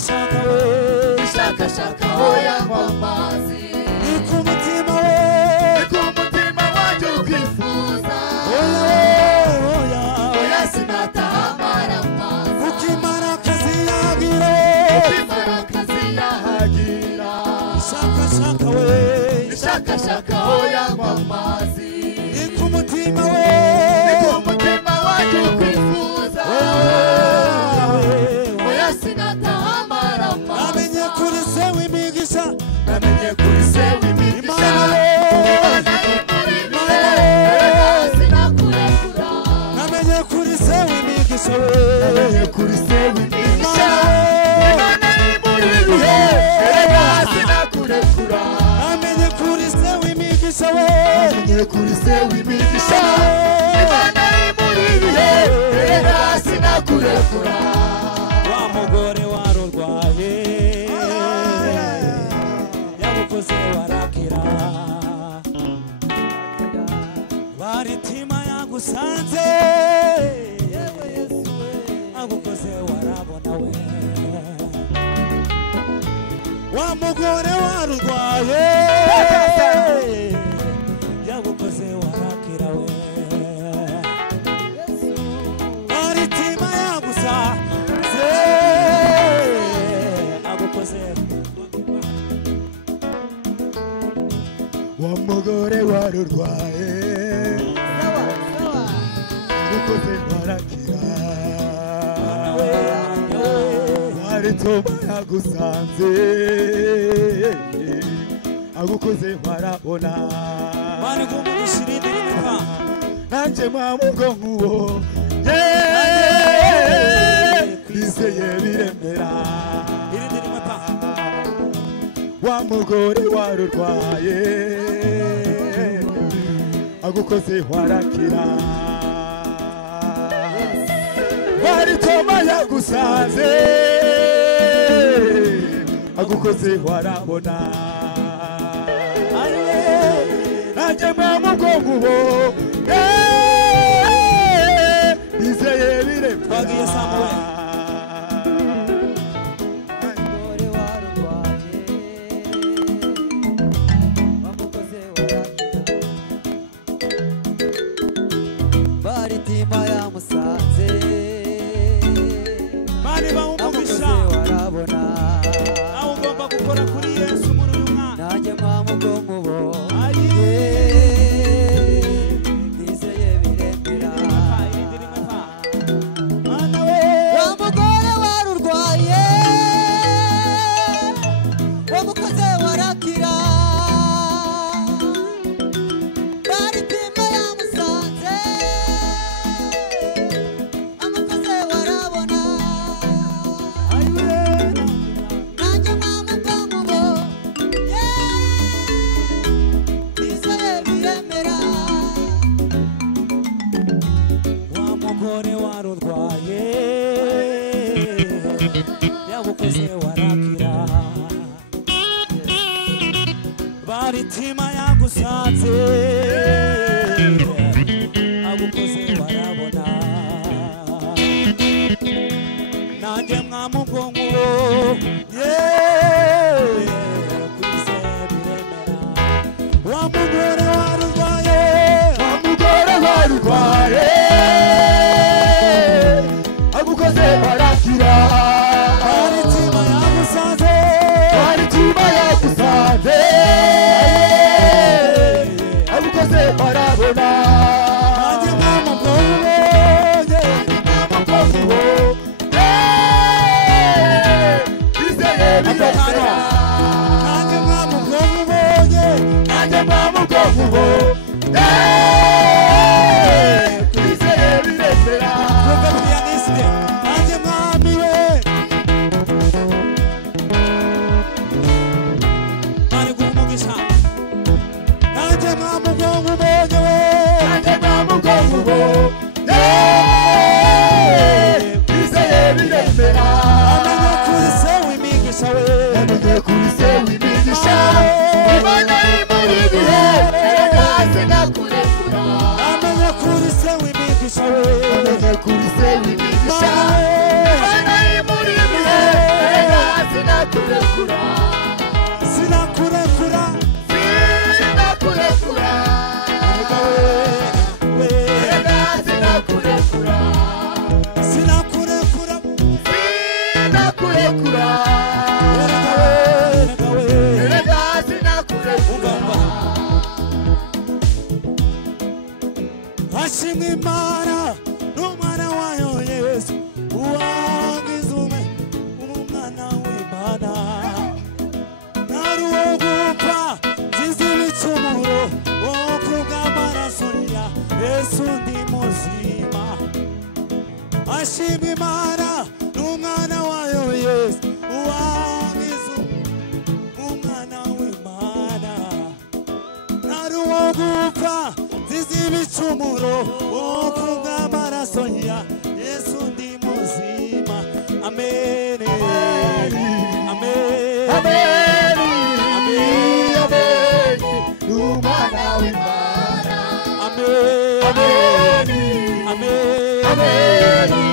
shaka we shaka shaka oya mamazi ikumutima we ikumutima wanje ukwifuza oya sinatahamara mazi ukimara kazi yagira shaka shaka we shaka shaka oya mamazi ikumutima we ikumutima wanje ukwifuza oya sinatahamara mazi namenye kuri se w'imigisha namenye kuri se w'imigisha namenye kuri se w'imigisha we namenye kuri se w'imigisha imana imuri bihe erega sinakurekura namenye kuri se w'imigisha we namenye kuri se w'imigisha imana imuri bihe erega sinakurekura wa mugore warurwaye yabukoze warakira baritima yagusanze agukoze warabona we wa mugore warurwaye yagukoze warakira we baritima yagusanze agukoze wa mugore warurwaye agukoze warakira baritoma yagusanze agukoze warabona bari kumugishirinde rimeka nanje mwamugo nkuwo kwizeye biremera irinde rimeka wa mugore warurwaye agukoze warakira baritoma yagusanze agukoze warabona nanje mwamugo nkuwo kwizeye biremera twagiye Samuel baritima yamusanze bari bawumugisha warabona aho ugomba gukora kuri Yesu muri uyu mwana nanjye mwamugo nkubo nizeye biremera irinde rimeka mwana we wa mugore warurwaye wamukoze warakira baritima yamusanze amukoze warabona nanjye mwamugo nkubo nizeye biremera wa mugore warurwaye yagukoze warakira baritima yagusanze agukoze warabona nanjye mwamugo nkuwo kwise biremera wa mugore warurwaye wa mugore warurwaye agukoze warakira baritima yagusanze baritima yagusanze agukoze warabona nanjye mwamugo nkuwo kwizeye biremera nanjye mwamugo nkubonye nanjye mwamugo nkuwo kwizeye biremera twebwe piyaniste nanjye mwami we bari guha umugisha nanjye mwamugo nkubonye we nanjye mwamugo nkuwo kwizeye biremera amenye kuri se w'imigisha we namenye kuri se w'imigisha imana imuri bihe erega sinakurekura amenye kuri se w'imigisha we namenye kuri se w'imigisha imana imuri bihe erega ashimwe Imana n'umwana wayo Yesu uwangize umwana w'Imana naruwo gupfa nziza ibicumuro wo kubw'amaraso ya Yesu ndi muzima ashimwe Imana n'umwana wayo Yesu uwangize umwana w'Imana naruwo gupfa nziza ibicumuro wo kubw'amaraso ya Yesu ndi muzima amen amen amen amen umwana w'Imana amen amen amen amen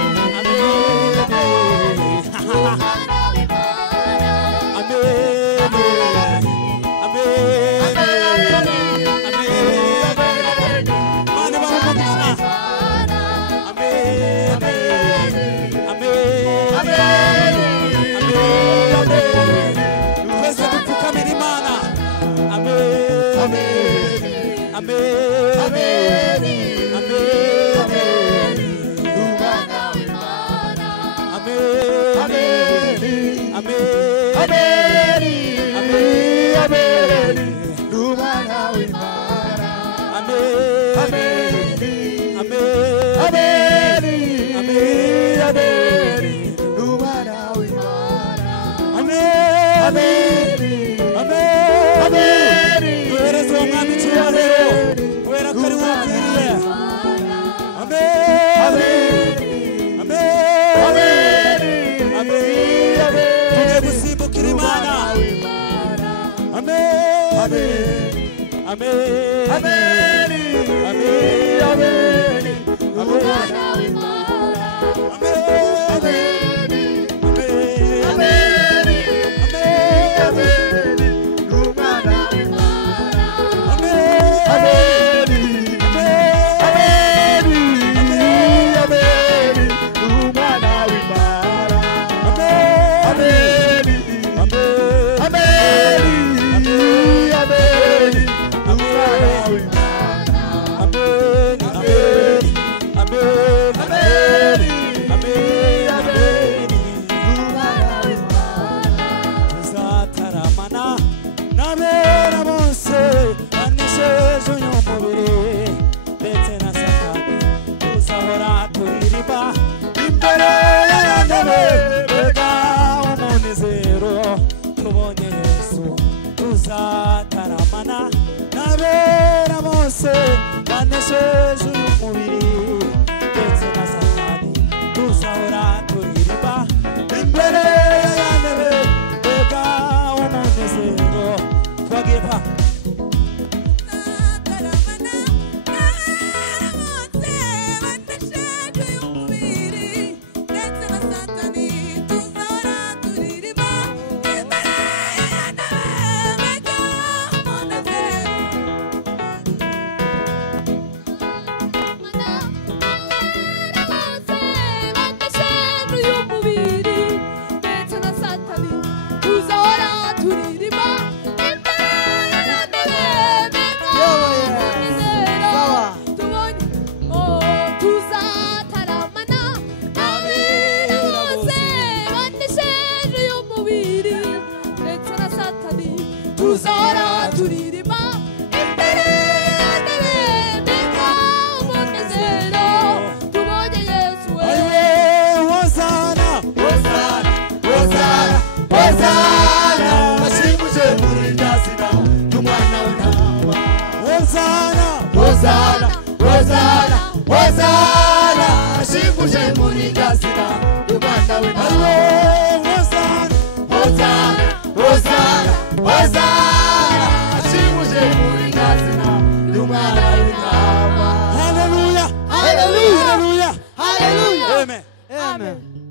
Hallelujah. Hallelujah. Hallelujah. Amen. Amen.